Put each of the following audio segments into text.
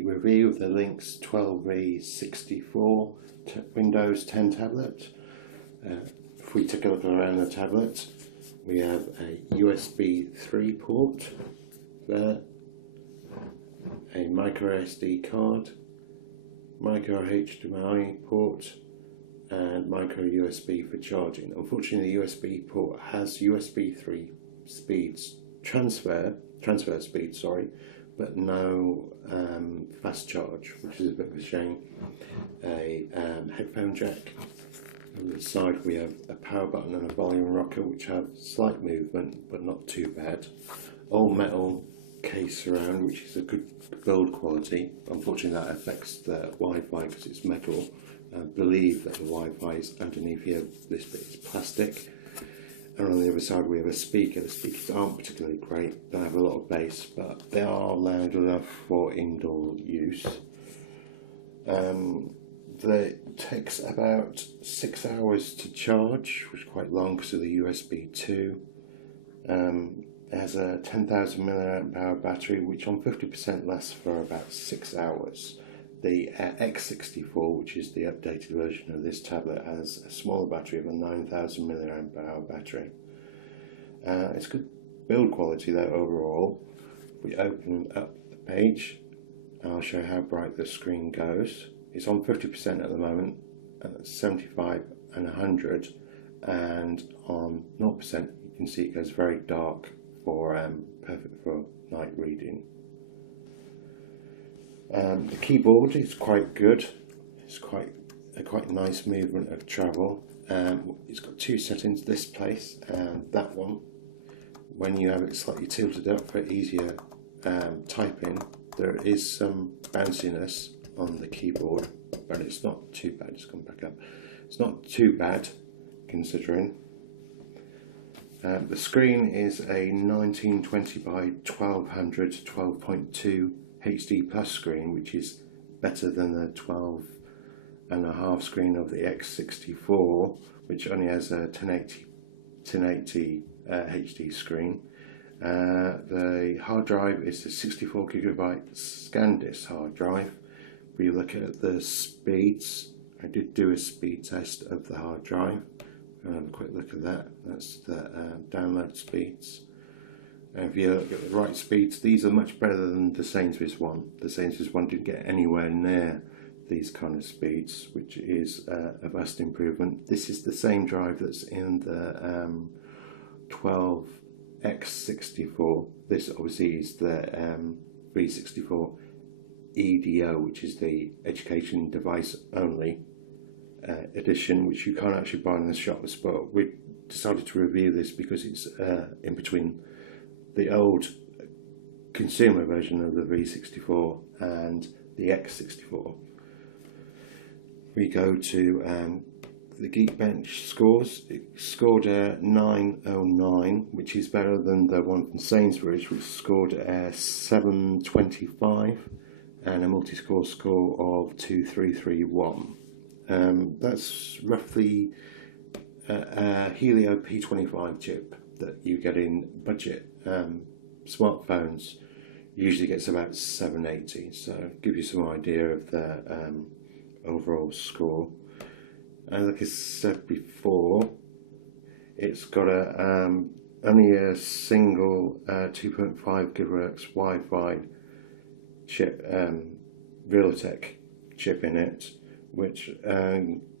a review of the Linx 12V64 Windows 10 tablet. If we take a look around the tablet, we have a USB 3 port there, a micro SD card, micro HDMI port, and micro USB for charging. Unfortunately, the USB port has USB 3 speeds, transfer speed, sorry, but no fast charge, which is a bit of a shame. A headphone jack. On the side we have a power button and a volume rocker, which have slight movement but not too bad. All metal case around, which is a good build quality. Unfortunately, that affects the Wi-Fi because it's metal. I believe that the Wi-Fi is underneath here. This bit is plastic. And on the other side we have a speaker. The speakers aren't particularly great, don't have a lot of bass, but they are loud enough for indoor use. It takes about 6 hours to charge, which is quite long because of the USB 2. It has a 10,000 mAh battery, which on 50% lasts for about 6 hours. The X64, which is the updated version of this tablet, has a smaller battery of a 9,000 mAh battery. It's good build quality though overall. If we open up the page, I'll show how bright the screen goes. It's on 50% at the moment, at 75 and 100, and on 0% you can see it goes very dark, for perfect for night reading. The keyboard is quite good. It's quite a nice movement of travel. It's got two settings, this place and that one. When you have it slightly tilted up for easier typing, there is some bounciness on the keyboard, but it's not too bad. Just come back up. It's not too bad considering. The screen is a 1920 by 1200 12.2 HD plus screen, which is better than the 12.5 screen of the X64, which only has a 1080 HD screen. The hard drive is a 64GB SanDisk hard drive. If you look at the speeds, I did do a speed test of the hard drive. I'll have a quick look at that. That's the download speeds. And if you look at the write speeds, these are much better than the Sainsbury's one. The Sainsbury's one didn't get anywhere near these kind of speeds, which is a vast improvement. This is the same drive that's in the 12X64. This obviously is the V64 EDO, which is the education device only edition, which you can't actually buy in the shops, but we decided to review this because it's in between the old consumer version of the V64 and the X64. We go to the Geekbench scores. It scored a 909, which is better than the one from Sainsbury's, which scored a 725 and a multi-score score of 2331. That's roughly a Helio P25 chip that you get in budget smartphones. Usually gets about 780, so give you some idea of the overall score. And like I said before, it's got only a single 2.5 GHz Wi-Fi chip, Realtek chip in it, which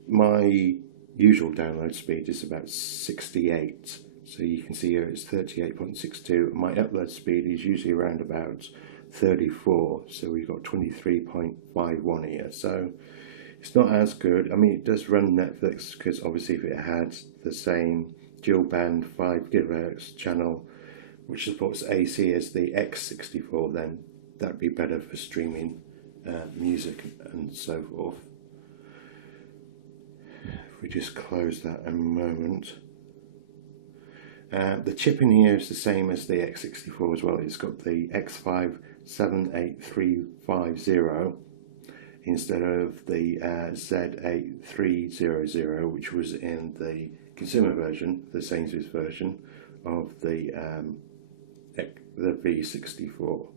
my usual download speed is about 68. So you can see here it's 38.62. My upload speed is usually around about 34. So we've got 23.51 here. So it's not as good. I mean, it does run Netflix because obviously if it had the same dual band 5 GHz channel, which supports AC as the X64, then that'd be better for streaming music and so forth. If we just close that a moment. The chip in here is the same as the X64 as well. It's got the X578350 instead of the Z8300, which was in the consumer version, the Sainsbury's version of the V64.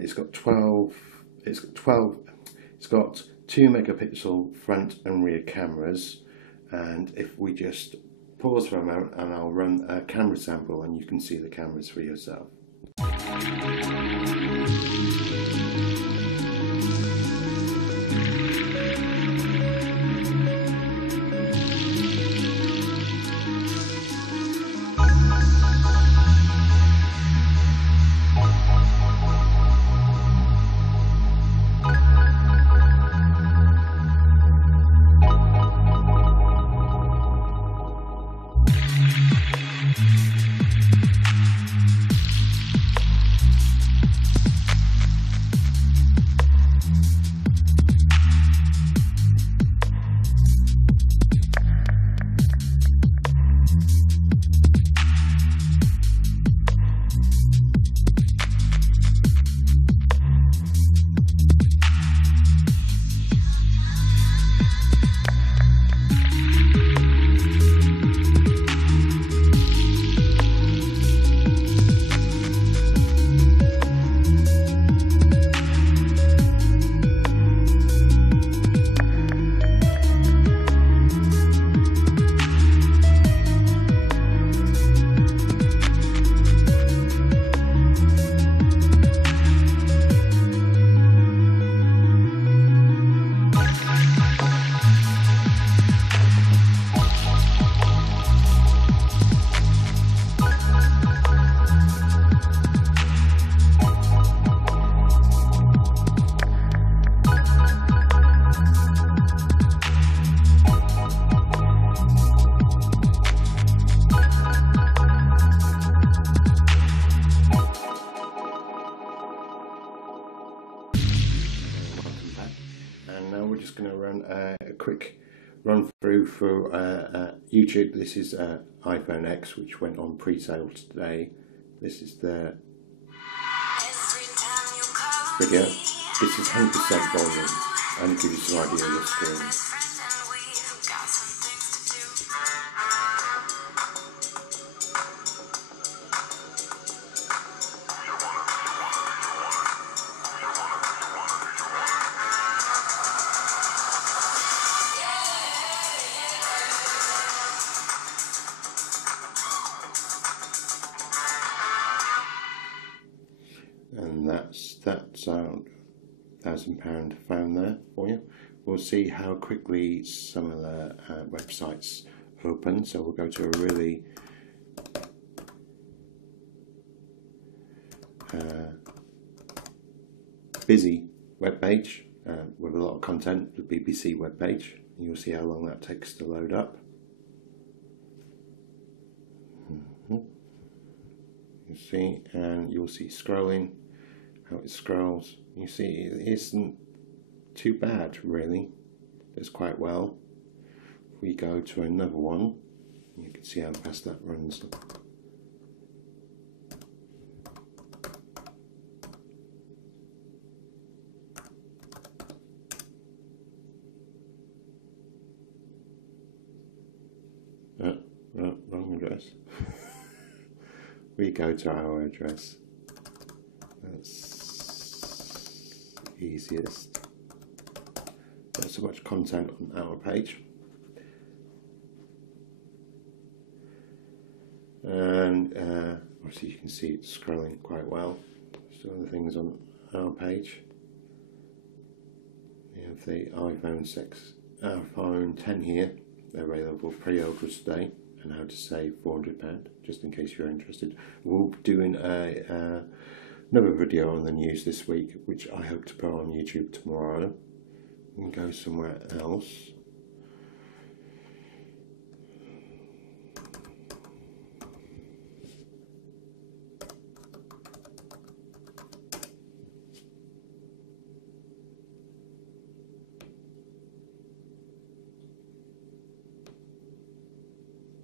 It's got 12 it's 12. It's got 2 megapixel front and rear cameras, and if we just pause for a moment and I'll run a camera sample and you can see the cameras for yourself. And now we're just going to run a quick run through for YouTube. This is iPhone X, which went on pre-sale today. This is the video. This is 100% volume, and to give you some idea of the screen. And that's £1,000 phone there for you. We'll see how quickly some of the websites open. So we'll go to a really busy web page with a lot of content, the BBC web page. You'll see how long that takes to load up. You see, and you'll see scrolling, how it scrolls. You see, it isn't too bad really. Does quite well. If we go to another one, you can see how fast that runs. Wrong address. We go to our address. That's easiest. There's so much content on our page. And obviously you can see it's scrolling quite well. Some of the things on our page. We have the iPhone 10 here. They're available pre-order today, and how to save £400, just in case you're interested. We'll be doing another video on the news this week, which I hope to put on YouTube tomorrow. We can go somewhere else.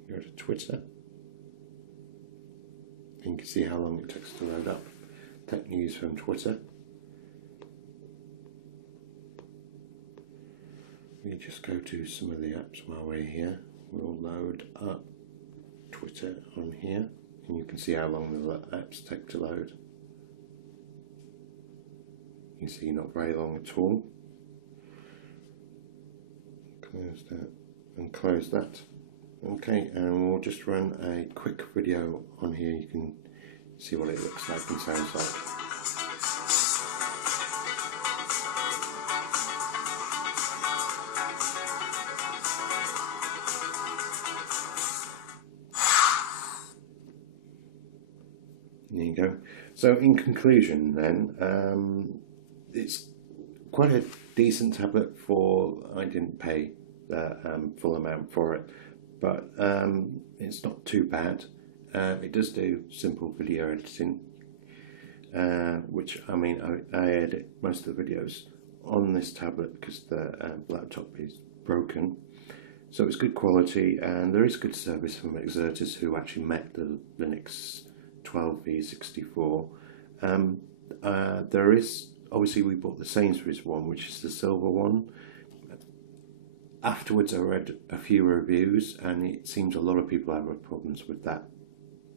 Go to Twitter. And you can see how long it takes to load up. Tech news from Twitter. We just go to some of the apps while we're here. We'll load up Twitter on here, and you can see how long the apps take to load. You see, not very long at all. Close that and close that. Okay, and we'll just run a quick video on here. You can see what it looks like and sounds like. There you go. So in conclusion then, it's quite a decent tablet for, I didn't pay the full amount for it, but it's not too bad. It does do simple video editing, which I mean I edit most of the videos on this tablet because the laptop is broken. So it's good quality, and there is good service from exerters who actually met the Linx 12V64. There is, obviously we bought the Sainsbury's one, which is the silver one. Afterwards I read a few reviews, and it seems a lot of people have problems with that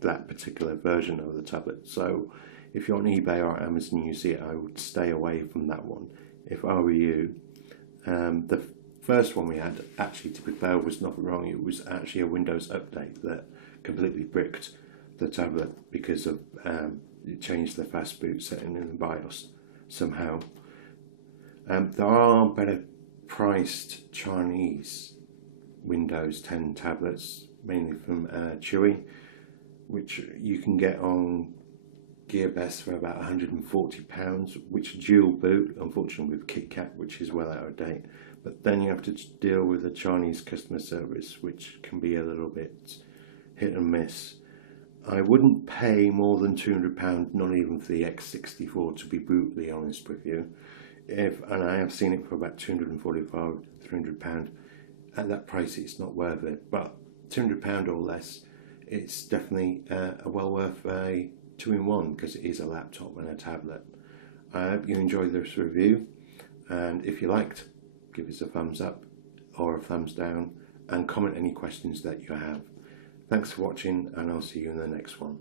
particular version of the tablet. So if you're on eBay or Amazon you see it, I would stay away from that one if I were you. The first one we had, actually, to be fair, was not wrong. It was actually a Windows update that completely bricked the tablet because of it changed the fast boot setting in the BIOS somehow. There are better priced Chinese Windows 10 tablets, mainly from Chewy, which you can get on GearBest for about £140, which dual boot, unfortunately with KitKat, which is well out of date. But then you have to deal with the Chinese customer service, which can be a little bit hit and miss. I wouldn't pay more than £200, not even for the X64, to be brutally honest with you. And I have seen it for about £245, £300. At that price, it's not worth it. But £200 or less, it's definitely well worth a 2-in-1 because it is a laptop and a tablet. I hope you enjoyed this review, and if you liked, give us a thumbs up or a thumbs down, and comment any questions that you have. Thanks for watching, and I'll see you in the next one.